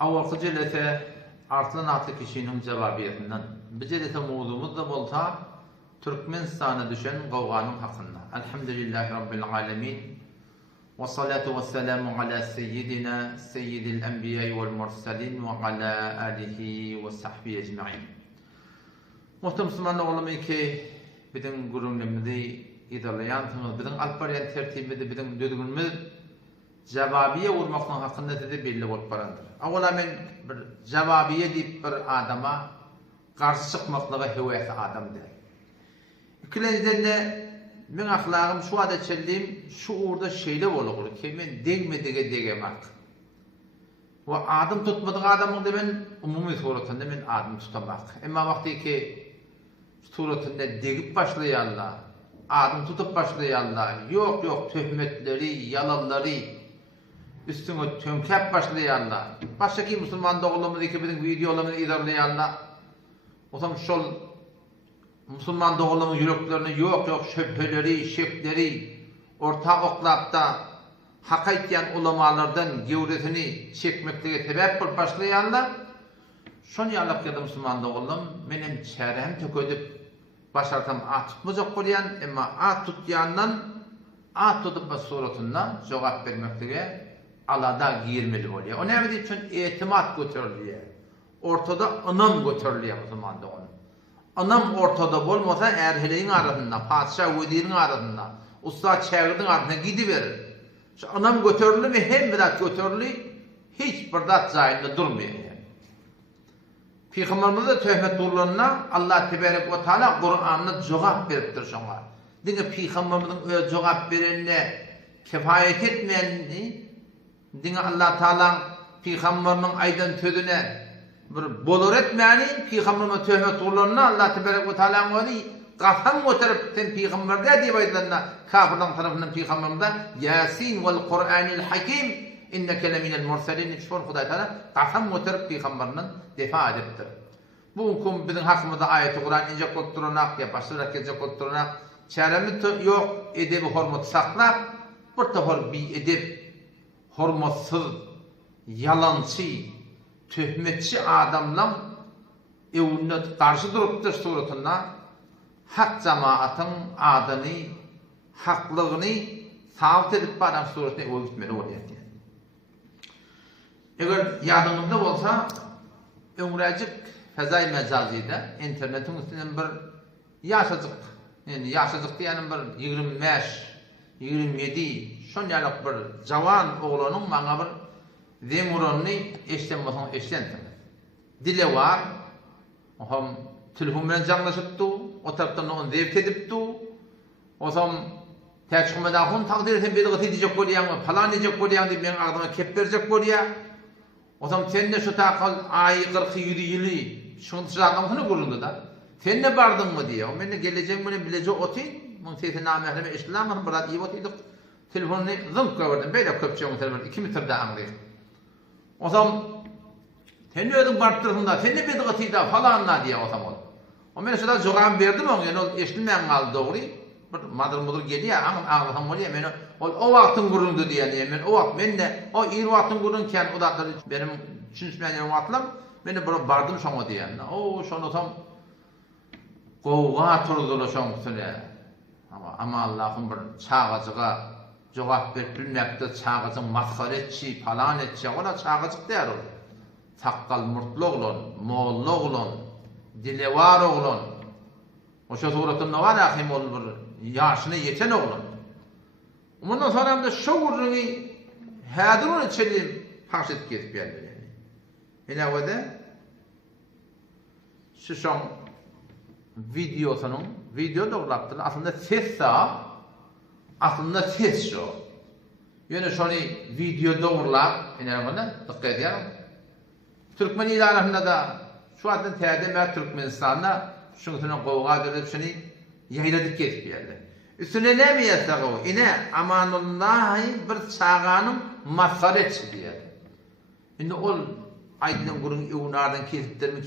Awalkı jelete artılan atı kişinin cevabiyetinden. Bu jelete mawzumuz da bolsa Türkmenistan'a düşen gavganın hakkında. Elhamdülillahi Rabbil alemin. Ve salatu ve selamu ala seyyidina seyyidil enbiya'i vel mursalin ve ala alihi ve sahbihi ecma'in. Muhtem Müslümanlar olmayı ki bizim gururumuzu idarlayan, bizim alpariyan tertibimizi, bizim düzgünümüz cevabiye vurmaktan hakkında dedi belli bolup barandır. Awala men bir cevabiye deyip bir adama karşı çıkmaklığı hevesi adam der. İkinciden de men ahlakım şu adet çelliğim şu uğurda şeyle olur ki men degmediğe degemek. Ve adım tutmadığı adamın da ben umumi suratında men adım tutamak. Ama vakti ki suratında degip başlayanlar, adım tutup başlayanlar, yok töhmetleri, yalanları, üstüne tönkep başlayanlar, baştaki Müslüman doğulumuz ekibinin videolarını idarlayanlar, o zaman şol Müslüman doğulumun yüreklerini yok şüpheleri, şekleri, ortak oklapta hak etken ulamalardan gevresini çekmekle sebep bulup başlayanlar, şonu yalak ya da Müslüman doğulum, benim çerem töködüp başartam at tutmayacak koyan, ama at tutyandan, at tutup suratından cevap vermekle alada girmeli oluyor. O ne için etimat götürülüyor. Ortada anam götürülüyor Müslüman doğulum. Anam ortada olmasa erheleyin arasında, padişah vezirin arasında, usta çağırdığın arasında gidiverir. Şu anam götürülü ve hem bidat götürülü hiç bir dat zahinde durmuyor. Peygamberimize töhmet durlarına Allah tebarek ve teala Kur'an'da cevap veriptir şuna. Dine Peygamberimizin öyle cevap verenine kefayet etmeyenini, dine Allah Teala Peygamberinin aydan sözüne bir bolur etmeyeni, Peygamberimize töhmet durlarına Allah tebarek ve teala onu qasam götürüp sen Peygamber'de diye aydanlar kafirler tarafından Peygamberimize Yasin vel Kur'anil Hakim İnneke leminel mursalin şuur Huday Teala qasam götürüp Peygamberinin defa ediptir. Bu hukum bizim hakkımızda ayeti Kur'an ince kotturunak ya başlarak ince kotturunak çaremi yok edebi hormat saklap bir tafar bir edep hormatsız yalancı töhmetçi adamla evine karşı duruptur suratına hak cemaatın adını haklığını sabit edip adam suratına eve gitmeli oluyor. Eğer yadınızda olsa ömrecik fezai mecazide internetin üstünden bir yaşacık yani yaşacık diyelim bir 25 27 şonyalık bir cavan oğlanın bana bir demuronunu eşlenmesen eşlensin. Dile var o telefon bilen canlaşıptı o taraftan onu zevk edipti o zaman teçhumada hun takdir eten bir diyecek koruyan falan diyecek koruyan diye ben ağzıma kep verecek koruyan o zaman sen de şu takal ayı 40 yılı şunu sıcağımını kuruldu da sen ne bardın mı diye o beni geleceğim bunu bileceği otin bunun sesi namehreme İslam'ın burada iyi otiydik telefonunu zımk kavardım böyle köpçeğim telefonu 2 metre daha anlayık o zaman sen ne ödün barttırında sen ne bedgatıydı falanla diye o zaman o beni şurada cevap verdim onu yani o eşlimen kaldı doğru madır mudur geliyor ağlasam oluyor ben o vaktin kuruldu diye ben o vakt ben de o iyi vaktin kurulunken o da benim düşünsmeyen vaktlam ben de bardım şoňa diýen. O şonu tam gowga turdular şoňsune. Ama Allah'ın bir çağacıga cevap beripmekde çağacık maskaretçi falan etçi ola çağacık diýer o. Sakkal murtlu oglan, moğollu oglan, dilevar oglan. O şu suratında var ahim ol bir yaşına yeten oglan. Ondan sonra hem de şu gurrunu hadrun içelim haşet kesip geldi. Yine o da şu son video doğrulattı. Aslında ses sağ, aslında ses şu. Yani şunu video doğrulak, yine ona dikkat edin. Türkmen ilanlarında da şu adın tədemə Türkmenistan'da şunu qovğa edilip şunu yayladık kesip geldi. Üstüne ne mi yasak o? Yine amanullahi bir çağanın maskaretçi diye. Şimdi ol aydın gurun evunardan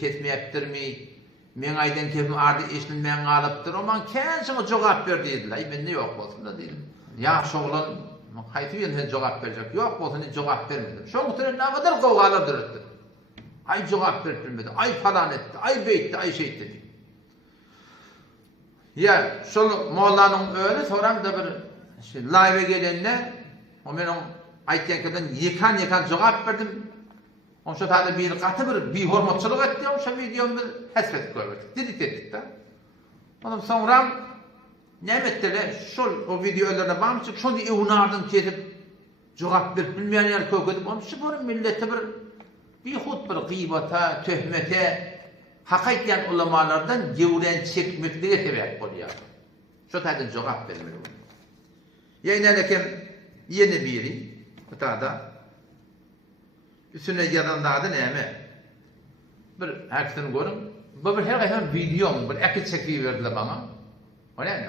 kesmeyiptir mi? Men aydan kesip ardı eşilmeyen alıptır. O man kendisine cevap ver dediler. Ben de yok olsun da dedim. Yaxşı oğlan haytı yönten cevap verecek. Yok olsun cevap vermedim. Şoň üstüne ne kadar qowgalar durupdyr. ay cevap vermedi, ay falan etti, ay beytti, ay şey etti. Ya şol Molla'nın öyle soram da bir live gelenler o men aytyankadan yekan cevap verdim. On şu taada bir katı bir hormatçılık etti. O şu videomda hasret görmedik. Dedik de. Ondan sonra ne ettiler? O videolarına bakmışık. Şunu evnardan ketip cevap verip bilmeyen yer köküdüp onu şu bir millete bir hut bir gıybata, töhmete hakikaten ulamalardan gevren çekmekliğe sebep oluyor. Şu taada cevap vermeli. Yine lekim yeni biri bu taada üstüne yalanlardı neyme? Bir herkesin görün. Bu bir her zaman videom, bir ekit çekiyi verdiler bana. Öyle mi?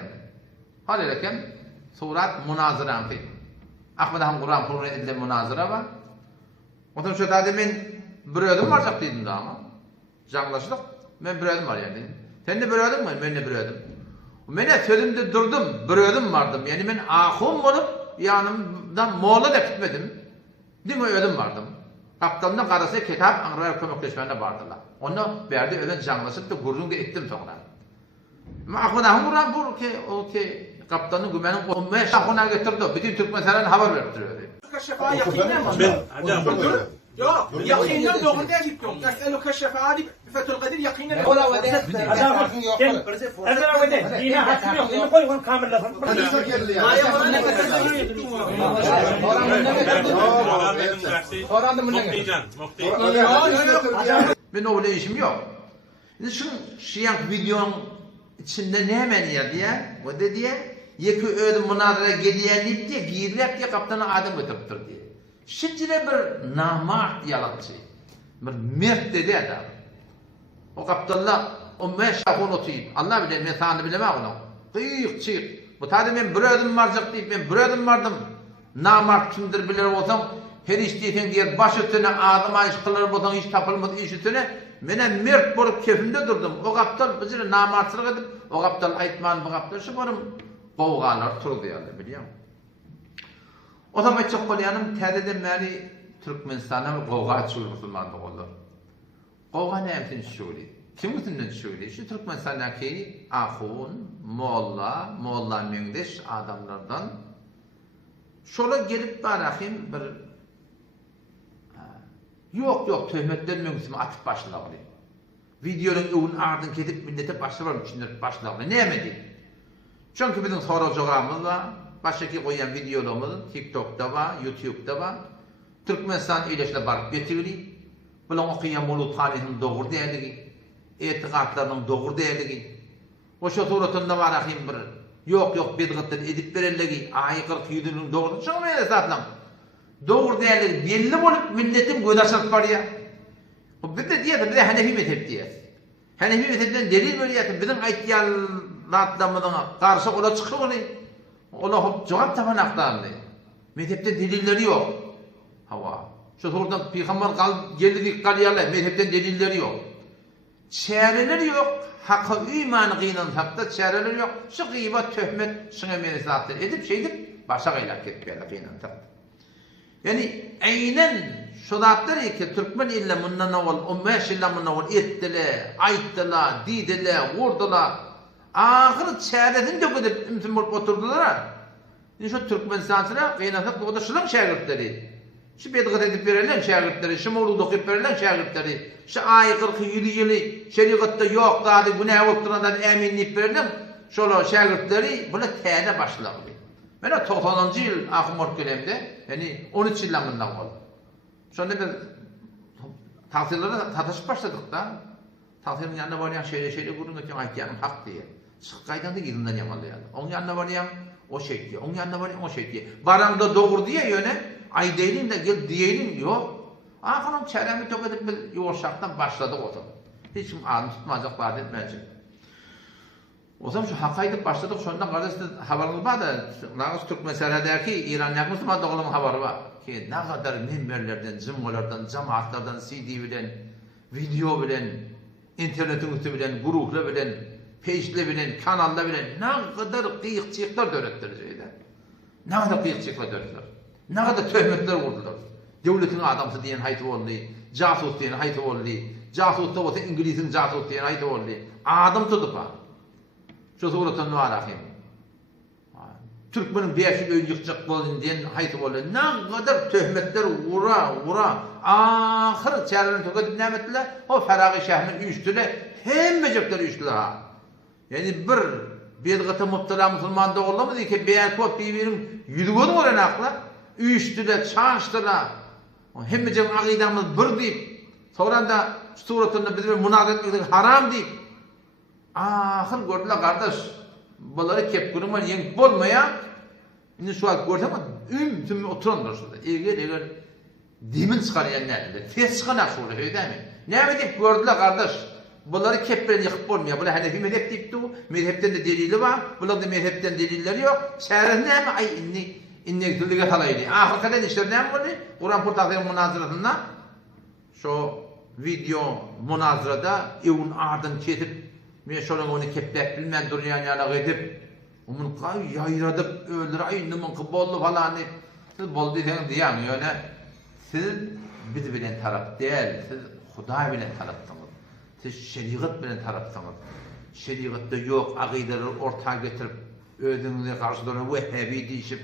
Hadi lekin surat münazara anti. Ahmet Han Kur'an kurulu edilen münazara var. Ondan şu tadı men bir ödüm varacak dedim de ama. Canlaştık. Men bir ödüm var yani. Sen de bir ödüm mü? Ben de bir ödüm. Mene sözümde durdum. Bir ödüm vardım. Yani men ahum olup yanımdan Moğol'a da gitmedim. Değil mi ödüm vardım. Kaptandan karası kitap angraya kömekleşmende bardılar. Onu verdi öden canlaşıp da gurrunu ettim sonra. Ahmet Han Kur'an bu ki kaptanın gümenin 15 ahuna getirdi. Bütün Türkmenlerden haber verdi. Şefaat yakinen mi? Yok, yakinen doğru değil gittim. Es'eluke şefaat Fethül Kadir yakinen. Ola ve de. Adam gel. Ezra ve de. Dine hakkı yok. Bunu koy bunu kamillafın. Ben öyle işim yok. Şu şiyank videonun içinde ne hemen ya diye, o da diye, yeki ödüm münazara geliyenlik diye, giyirilip diye kaptana adım götürüptür diye. Şiddet bir namart yalancı, bir mert dedi adam. O kaptanla o meşakon otuyup, Allah bilir, ben sana bilemem onu. Kıyık çıyık. Bu tadı ben bir ödüm varacak deyip, ben bir ödüm vardım. Namart kimdir bilir olsam, her işleyken diye baş ötüne, adıma iş kılır olsam, hiç tapılmadı iş ötüne, mene mert bolup kefimde durdum. O kaptal bizleri namartçılık edip, o kaptal aytman, bu kaptal şu barım qovgalar turdu yani biliyor musun? O zaman çok kolyanım tədədən məli Türkmenistan'a qovga çuğul musulmanlık oldu. Qovga ne emsin şuğuli? Kim üstünden şuğuli? Şu Türkmenistan'daki ahun, Molla mendeş adamlardan şola gelip bırakayım bir yok töhmetler mümkün atıp başladı. Videonun övün ardın ketip millete başlamak için başladı. Ne emedi? Çünkü bizim soracağımız var. Baştaki koyan videolarımız TikTok'ta var, YouTube'da var. Türkmenistan iyileşle barıp getirilir. Bunun okuyan mulu tarihinin doğru değerligi, etikatlarının doğru değerligi. O şu suratında var akıyım bir. Yok bedgıtlar edip verirligi, aykır yüzünün doğru. Şunu ne zaten? Doğru değerligi belli olup milletin gödaşılık var ya. Bir de diye bir de Hanefi mezhep diye. Hanefi mezhepten delil veriyor. Bizim ayetlerden karşı ola çıkıyor. Ola hop cevap tapanaklarını. Mezhepten delilleri yok. Hava. Şu oradan Peygamber geldik kalıyarlar. Mezhepten delilleri yok. Çareleri yok. Hakkı imanı kıyınan hakta çareleri yok. Şu gıybat, töhmet, şuna menizatlar edip edip başa gaylak etmeyle kıyınan hakta. Yani aynen şu zatlar ki Türkmen illa mundan avval 15 illa mundan avval ettiler, ayttılar, didiler, vurdular. Ahir çaresini döküp imtin bulup oturdular. Şu Türkmenistan'da kıyınatıp o da şulan şagirtleri. Şu bedgıt edip verilen şagirtleri, şu mevlud okuyup verilen şagirtleri, şu aykırkı yılı şeriatta yok dadı günah olukturandan eminleyip verilen şolu şagirtleri buna tene başladı. Ben o 90. yıl Ahmort dönemde, yani 13 yıllarından oldu. Sonra biz tahsillere tartışıp başladık da, tahsillerin yanına var ya şeyle kurduğunda ki ayetlerin hak diye. Sıkkaydan da gidinden yamalayalım. Onun yanına var ya o şey diye, onun yanına var ya o şey diye. Varanda doğru diye yöne, ay değilim de gel diyelim yok. Ahırım çeremi tök edip biz yoğuşaktan başladık o zaman. Hiç anı tutmayacaklar etmeyecek. O zaman şu hakkaydık başladık, sonundan kardeşler haberimiz var da, Nağız Türk meseledeki İran Müslüman doğrumun haberi var. Ki ne kadar minberlerden, cımgolardan, cemaatlardan, CD bilen, video bilen, internetin üstü bilen, grupla bilen, page'le bilen, kanalla bilen, ne kadar kıyıkçılıklar öğrettiler şeyde. Ne kadar kıyıkçılıklar öğrettiler. Ne kadar töhmetler vurdular. Devletin adamsı diyen haytı oldu. Casus diyen haytı oldu. Casus da olsa İngiliz'in casus diyen haytı oldu. Adam tutup ha. Şu suratın var ahim. Türkmenin 5 yıl yıkacak bolun diyen haytı oldu. Ne kadar töhmetler vura. Ahir çarını tüketip ne ettiler? O Feragi Şehmin üstüne hem mecekler üstüler ha. Yani bir bedgata mubtala Müslüman da olamadı ki beyan kod birbirin yüdüğünü olan akla üstüle çağıştılar. Hem mecek akidamız bir deyip sonra da suratında bizim münazat etmek haram deyip ahir gördüler kardeş bunları kep kuruma yenk bolmaya şimdi şu an gördüm ama tüm oturanlar şurada eğer dimin çıkarıyan nerede? Fes çıkanak şurada değil mi? Ne mi deyip gördüler kardeş? Bunları keplerini yıkıp olmuyor. Bunlar Hanefi mezhep deyip du. Mezhepten de delili var. Bunlar da mezhepten delilleri yok. Şerif ne mi? Ay inni gülüge talaydı. Ahir kadar işler ne mi oldu? Kur'an Portak'ın münazırasında şu video münazırada evin ardın kesip meşhurun onu keplep bilmem duryan yana edip onun yayradıp öldür ay nımın kıbollu falan deyip siz bol diyeceğiniz diyen yani siz bizi bilen taraf değil. Siz Huda bilen tarafsınız. Siz şeriat bilen tarafsınız. Şeriatta yok akideleri ortaya getirip özünüze karşılarına vehhabi deyişip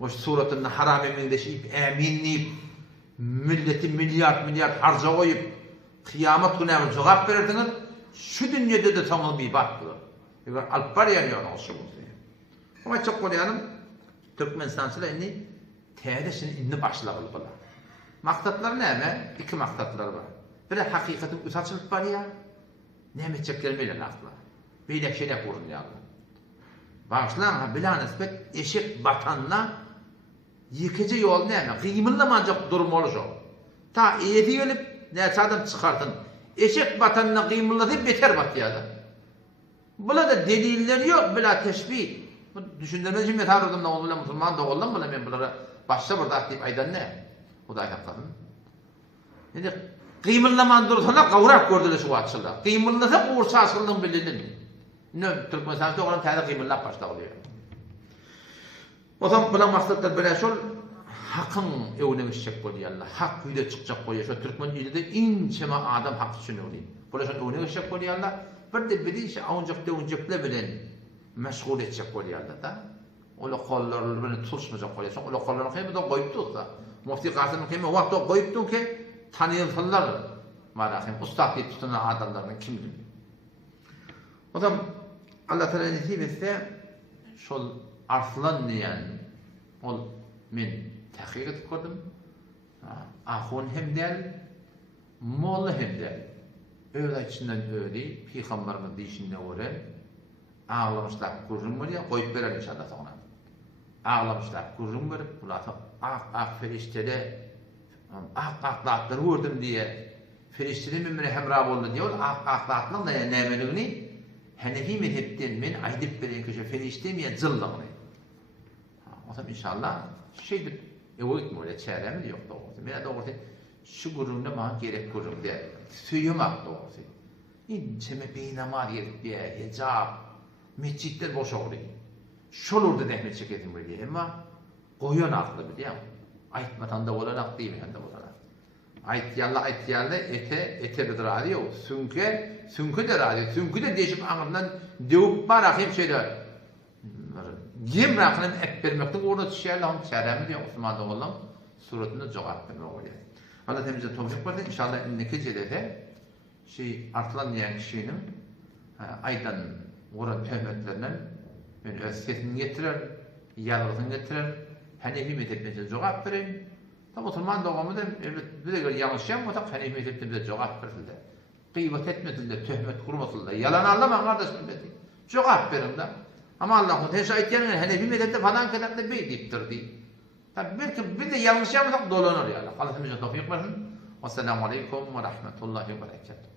o suratını haram eminleşip eminleyip milleti milyar harca koyup kıyamet günü cevap verirsiniz. Şu dünyada da tamam bir bak bulur. Eğer alpar yanıyor olsun bu diye. Ama çok kolayalım. Türkmenistan'da inni tehdesini inni başlayalım bula. Maksatlar ne mi? İki maksatlar var. Bir de hakikatin usaçılıp var ya. Ne edeceklermeyle akla. Böyle şeyler kurun ya. Başlan bila nispet eşek batanla yıkıcı yol ne mi? Kıyımınla ancak durum olacak. Ta iyeti gelip neyse adam çıkartın. Eşek batanına kıyımlatıp beter batıyada. Bula da delilleri yok, bila teşbih. Düşündürmez için yeter oldum da oğlum Müslüman da oğlum bula ben bunlara başta burada aktif aydan ne? O da hakikaten. Yani kıyımlaman dursana kavrak gördüler şu açılar. Kıyımlasa uğursa asıldığın bilinin. Ne Türkmenistan'da olan tane kıyımlap başta oluyor. O zaman bula maksatlar böyle şol hakkın evine geçecek oluyorlar. Hak yüde çıkacak oluyor. Şu Türkmen yüde inçeme adam hak için oluyor. Böyle şol evine geçecek oluyorlar. Bir de bir işe avuncakla bilen meşgul edecek oluyorlar da. Ola kollarını bilen tutuşmayacak oluyorsun. Ola kollarını kıyımda koyup tutsa. Mufti Kasım'ın kıyımda vakti koyup tut ki tanıyılsınlar. Marahim ustad diye tutunan adamların kim bilir. O zaman Allah Teala nasip etse şol arslan diyen ol men tahqiq etib ko'rdim. Ahun hem del, molla hem del. Öyle içinden öyle, Peygamberimiz deyişinde öyle. Ağlamışlar, kurrum var ya, koyup verer inşallah sonra. Ağlamışlar, kurrum verip, bulatı ak feriştede, ak dağıtları gördüm diye, feriştede mümine hemrab oldu diye, ak dağıtının da nemeliğini, Hanefi mezhepten men aydip veren kişi ferişte mi ya zıllığını. O zaman inşallah şeydir, evoyt mu öyle çaremiz yok doğrusu. Ben doğrusu şu gururuna bana gerek gururum diye söylemek doğrusu. İnçeme beynamar yerip diye hicab, mescitler boş oluyor. Şolurda dehmet çeketim böyle ama koyun aklı biliyor musun? Aytmatan da olarak değil mi de olarak. Ayt yalla ete de radyo, sünke de radyo, sünke de değişip anından devip barakayım şeyler. Yem rakının et vermekten orada düşerler ham çaremi diye Osman'da olan suratında cevap vermek oluyor. Allah temizle toprak vardı. İnşallah indeki cedede artılan diyen kişinin aydan orada töhmetlerinden ösketini getirir, yargısını getirir, Hanefi mezhebine cevap verir. Tam Osman'da olanı da bir de göre yanlış yapmasak Hanefi mezhebine bize cevap verildi. Gıybet etmediler, töhmet kurmasınlar. Yalan anlama kardeşim dedi. Cevap verin de. Ama Allah'ın teşahit yerine Hanefi mezhebinde falan kadar da beydiptir diye. Tabi belki bir de yanlış yapmasak dolanır ya. Allah temizle tevfik versin. Vesselamu aleyküm ve rahmetullahi ve berekatuhu.